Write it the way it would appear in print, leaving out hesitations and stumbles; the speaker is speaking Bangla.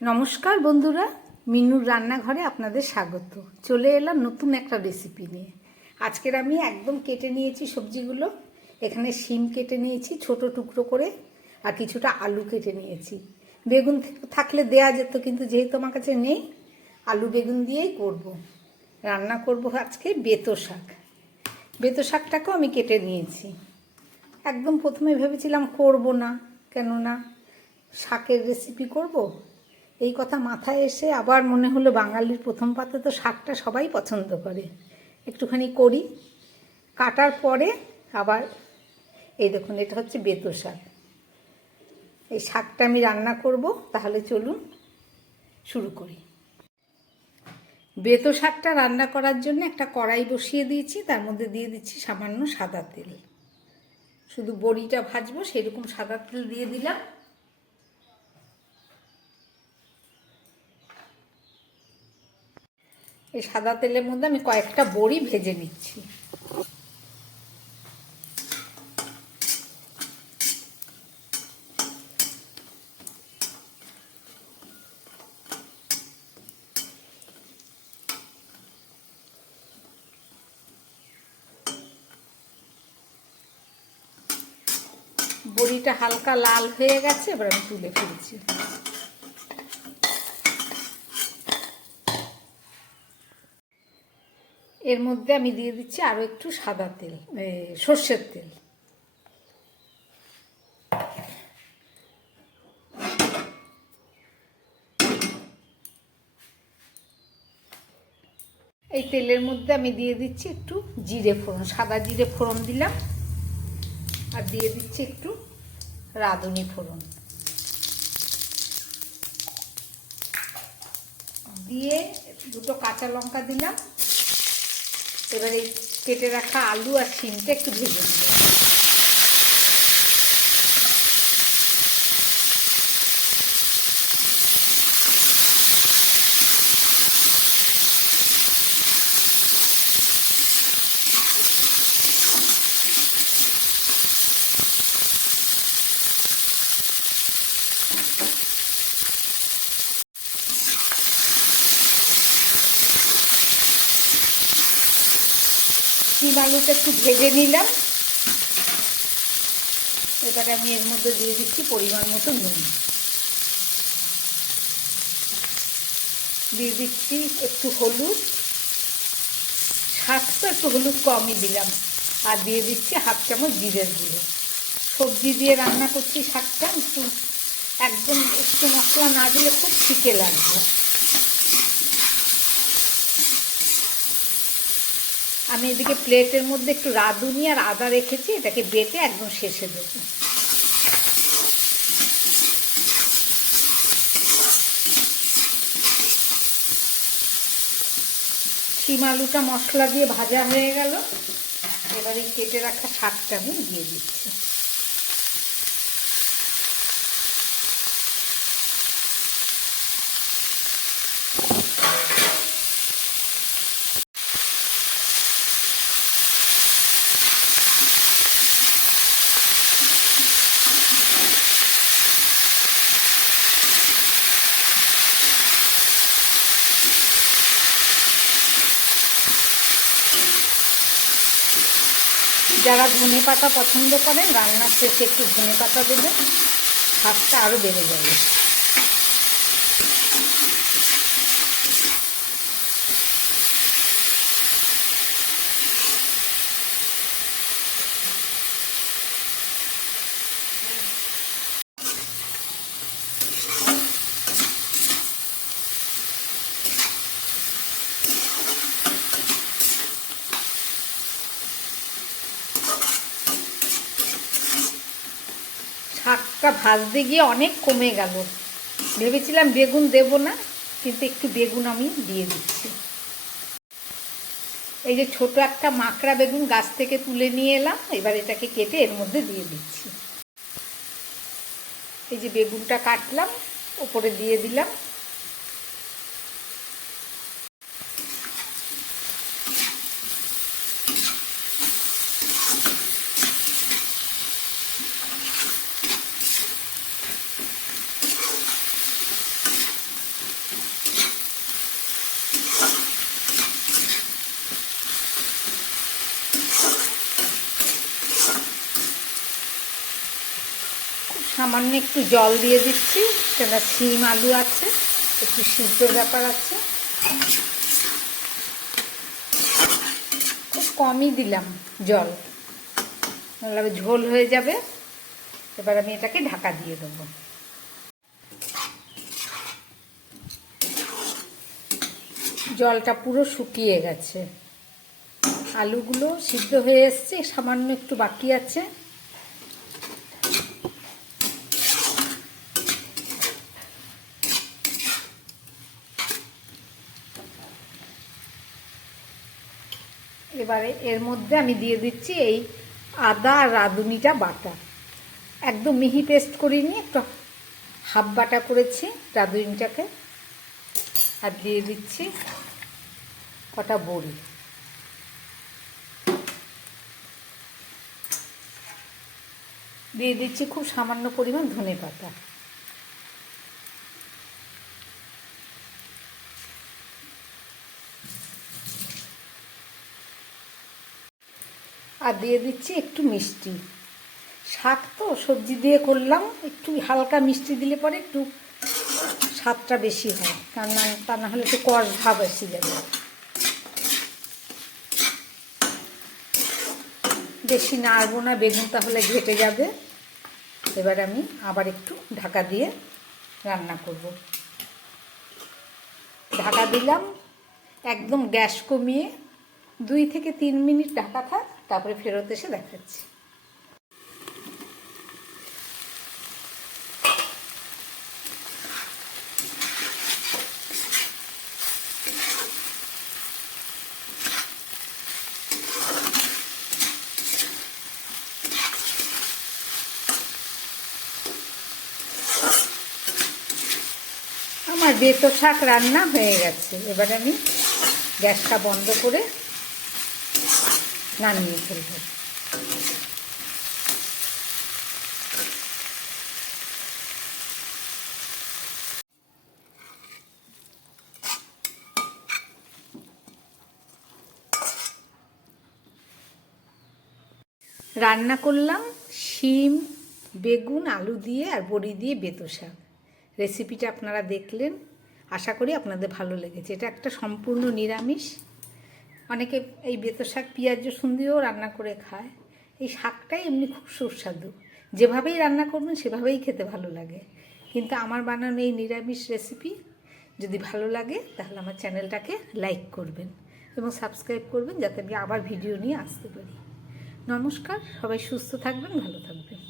নমস্কার বন্ধুরা, মিনুর রান্নাঘরে আপনাদের স্বাগত। চলে এলাম নতুন একটা রেসিপি নিয়ে। আজকের আমি একদম কেটে নিয়েছি সবজিগুলো। এখানে শিম কেটে নিয়েছি ছোট টুকরো করে, আর কিছুটা আলু কেটে নিয়েছি। বেগুন থাকলে দেয়া যেত, কিন্তু যেহেতু আমার কাছে নেই, আলু বেগুন দিয়েই করব। রান্না করব আজকে বেতো শাক। বেতো শাকটাকেও আমি কেটে নিয়েছি। একদম প্রথমে ভেবেছিলাম করব না, কেননা শাকের রেসিপি করব, এই কথা মাথায় এসে আবার মনে হলো বাঙালির প্রথম পাতে তো শাকটা সবাই পছন্দ করে, একটুখানি করি। কাটার পরে আবার এই দেখুন, এটা হচ্ছে বেতো শাক। এই শাকটা আমি রান্না করব, তাহলে চলুন শুরু করি। বেতো শাকটা রান্না করার জন্য একটা কড়াই বসিয়ে দিয়েছি, তার মধ্যে দিয়ে দিচ্ছি সামান্য সাদা তেল। শুধু বড়িটা ভাজবো সেরকম সাদা তেল দিয়ে দিলাম। এই সাদা তেলের মধ্যে আমি কয়েকটা বড়ি ভেজে নিচ্ছি। বড়িটা হালকা লাল হয়ে গেছে, এবার আমি তুলে ফেলছি। এর মধ্যে আমি দিয়ে দিচ্ছি আরও একটু সাদা তেল, সর্ষের তেল। এই তেলের মধ্যে আমি দিয়ে দিচ্ছি একটু জিরে ফোড়ন, সাদা জিরে ফোড়ন দিলাম, আর দিয়ে দিচ্ছি একটু রাঁধুনি ফোড়ন। দিয়ে দুটো কাঁচা লঙ্কা দিলাম। এবার এই কেটে রাখা আলু আর শিমটা একটু ভেজে দিলাম। শিম আলুটা একটু ভেজে নিলাম। এবারে আমি এর মধ্যে দিয়ে দিচ্ছি পরিমাণ মতো নুন, দিয়ে দিচ্ছি একটু হলুদ, স্বাদ তো একটু হলুদ কমই দিলাম, আর দিয়ে দিচ্ছি হাফ চামচ জিরের গুঁড়ো। সবজি দিয়ে রান্না করছি শাকটা, একদম একটু মশলা না দিলে খুব ফিকে লাগবে। আমি এদিকে প্লেটের মধ্যে একটু রাঁধুনি আর আদা রেখেছি, এটাকে বেটে একদম শেষে দেবো। শিম আলুটা মশলা দিয়ে ভাজা হয়ে গেল। এবার এই কেটে রাখা শাকটা আমি দিয়ে দিচ্ছি। যারা ধনে পাতা পছন্দ করেন, রান্নার শেষে একটু ধনে পাতা দেবেন, স্বাদটা আরও বেড়ে যাবে। শাকটা ভাজতে গিয়ে অনেক কমে গেল। ভেবেছিলাম বেগুন দেব না, কিন্তু একটু বেগুন আমি দিয়ে দিচ্ছি। এই যে ছোট একটা মাকড়া বেগুন গাছ থেকে তুলে নিয়ে এলাম, এবার এটাকে কেটে এর মধ্যে দিয়ে দিচ্ছি। এই যে বেগুনটা কাটলাম, ওপরে দিয়ে দিলাম। সামান্য একটু জল দিয়ে দিচ্ছি, কেন শিম আলু আছে, একটু সিদ্ধর ব্যাপার আছে। খুব কমই দিলাম জল, নাহলে ঝোল হয়ে যাবে। এবার আমি এটাকে ঢাকা দিয়ে দেবো। জলটা পুরো শুকিয়ে গেছে, আলুগুলো সিদ্ধ হয়ে এসছে, সামান্য একটু বাকি আছে। এবারে এর মধ্যে আমি দিয়ে দিচ্ছি এই আদা আর রাঁধুনিটা বাটা, একদম মিহি পেস্ট করিনি, একটু হাফ বাটা করেছি রাঁধুনিটাকে। আর দিয়ে দিচ্ছি কটা বড়ি, দিয়ে দিচ্ছি খুব সামান্য পরিমাণ ধনেপাতা। আর দিয়ে দিচ্ছি একটু মিষ্টি। শাক তো সবজি দিয়ে করলাম, একটু হালকা মিষ্টি দিলে পরে একটু স্বাদটা বেশি হয়, কারণ তা না হলে একটু কষ ভাব এসে যাবে। বেশি নাড়বো না, বেগুন তাহলে ঘেটে যাবে। এবার আমি আবার একটু ঢাকা দিয়ে রান্না করব। ঢাকা দিলাম, একদম গ্যাস কমিয়ে 2 থেকে 3 মিনিট ঢাকা থাক, তারপরে ফেরত এসে দেখাচ্ছি। আমার বেতো শাক রান্না হয়ে গেছে। এবার আমি গ্যাসটা বন্ধ করে নামিয়ে ফেলব। রান্না করলাম শিম, বেগুন, আলু দিয়ে আর বড়ি দিয়ে বেতো শাক। রেসিপিটা আপনারা দেখলেন, আশা করি আপনাদের ভালো লেগেছে। এটা একটা সম্পূর্ণ নিরামিষ। অনেকে এই বেতো শাক পেঁয়াজ রসুন দিয়েও রান্না করে খায়। এই শাকটাই এমনি খুব সুস্বাদু, যেভাবেই রান্না করবেন সেভাবেই খেতে ভালো লাগে। কিন্তু আমার বানানো এই নিরামিষ রেসিপি যদি ভালো লাগে তাহলে আমার চ্যানেলটাকে লাইক করবেন এবং সাবস্ক্রাইব করবেন, যাতে আমি আবার ভিডিও নিয়ে আসতে পারি। নমস্কার, সবাই সুস্থ থাকবেন, ভালো থাকবেন।